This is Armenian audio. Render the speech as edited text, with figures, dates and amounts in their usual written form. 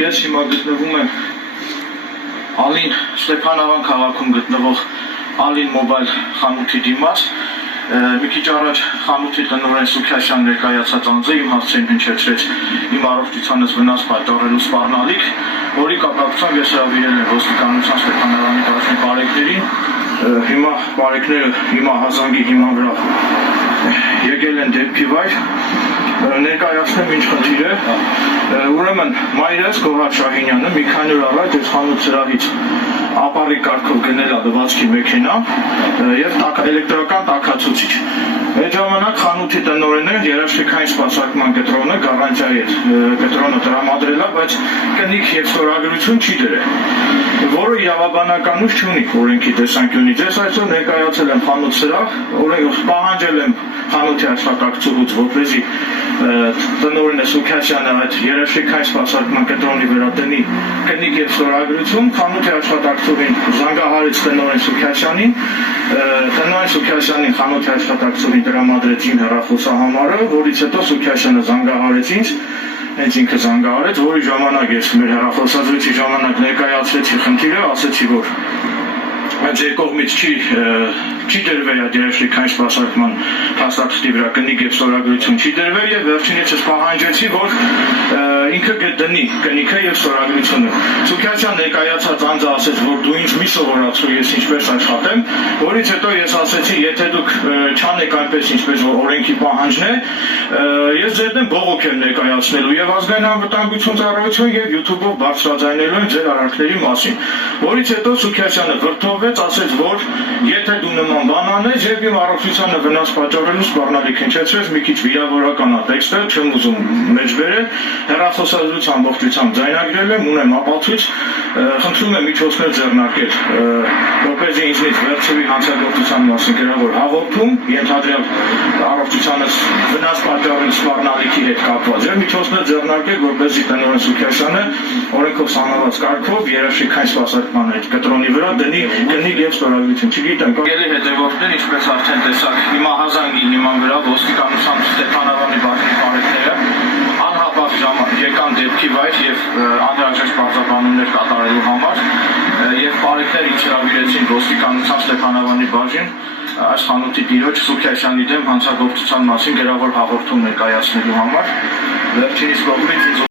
ես հիմա գտնվում եմ Ալին Ստեփանավան քաղաքում գտնվող Ալին մոբայլ խանութի դիմաց։ Մի քիչ առաջ խանութի տնօրեն Սուքիասյան ներկայացած անձը իմ հասցեին հնչեցրեց իմ առողջությանս վնաս պատճառելու սպառնալիք, որի կապակցությամբ ես հրավիրել եմ ոստիկանության Ստեփանավանի բաժնի բարեկներին։ Հիմա բարեկները իմ ահազանգի հիման վրա եկել են դեպքի վայր, ներկայացնեմ ինչ խնդիր է։ Ուրեմն մայրս Գոհար Շահինյանը մի քանի օր առաջ այս խանութ սրահից ապարի կարգով գնել է լվացքի մեքենա եւ էլեկտրական տաքացուցիչ։ Այդ ժամանակ խանութի տնօրենը երաշխիքային սպասարկման կտրոնը գարանտիայի կտրոնը տրամադրել է, բայց կնիկ եւ ստորագրություն չի դրել, որը իրավաբանականություն չունի օրենքի տեսանկյունից։ Ես այսօր ներկայացել եմ խանութ սրահ, պահանջել եմ խանութի աշխատակցուհուց, որպեսզի տնօրենը Սուքիասյանը այդ երաշխիքային սպասարկման կտրոնի վրա դնի կնիկ եւ ստորագրություն, խանութի աշխատակցուհին զանգահարեց տնօրեն Սուքիասյանին, տնօրեն Սուքիասյանին խանութի աշխատակցուհին տրամադրեց իմ հեռախոսահամարը, որից հետո Սուքիասյանը զանգահարեց ինձ, հենց ինքը զանգահարեց, որի ժամանակ ես մեր հեռախոսազրույցի ժամանակ ներկայացրեցի խնդիրը, ասեցի, որ այդ երկողմից չի դրվել այդ երաշխիքային սպասարկման փաստաթղթի վրա կնիկ եւ ստորագրություն չի դրվել եւ վերջինից ես պահանջեցի, որ ինքը կդնի կնիքը եւ ստորագրությունը։ Սուքիասյան ներկայացած անձը ասեց, որ դու ինձ մի սովորացրու ես ինչպես աշխատեմ, որից հետո ես ասեցի, եթե դուք չանեք այնպես ինչպես որ օրենքի պահանջն է, ես ձեր դեմ բողոք եմ ներկայացնելու եւ ազգային անվտանգություն ծառայություն եւ YouTube-ով բարձրաձայնելու եմ ձեր արարքների մասին։ Որից հետո Սուքիասյանը վրդովվեց, ասեց, որ եթե դու նման բան անես եւ իմ առողջությանը վնաս պատճառելու սպառնալիք հնչեցրեց, մի քիչ վիրավորական է տեքստը, չեմ ուզում մեջ բերել, հեռախոսազրույց ամբողջությամբ ձայնագրել եմ, ունեմ ապացույց, խնդրում եմ միջոցներ ձեռնարկել, որպեսզի ինձնից վերցվի հանցագործության մասին գրավոր հաղորդում, ենթադրյալ առողջությանս վնաս պատճառելու սպառնալիքի հետ կապված եւ միջոցներ ձեռնարկել, որպեսզի տնօրեն Սուքիասյանը օրենքով սահմանված կարգով երաշխիքային սպասարկման այդ կտրոնի վրա դնի կնիկ եւ ստորագրություն։ Չգիտեմ, ելի հետևորդներ, ինչպես արդեն տեսակ, իմ ահազանգի հիման վրա ոստիկանության Ստեփանավանի բաժնի բարեկները անհապաղ եկան դեպքի վայր եւ անհրաժեշտ պարզաբանումներ կատարելու համար եւ բարեկները ինձ հրավիրեցին ոստիկանության Ստեփանավանի բաժին այս խանութի տիրոջ Սուքիասյանի դեմ հանցագործության մասին գրավոր հաղորդում ներկայացնելու համար։ Վերջինիս կողմից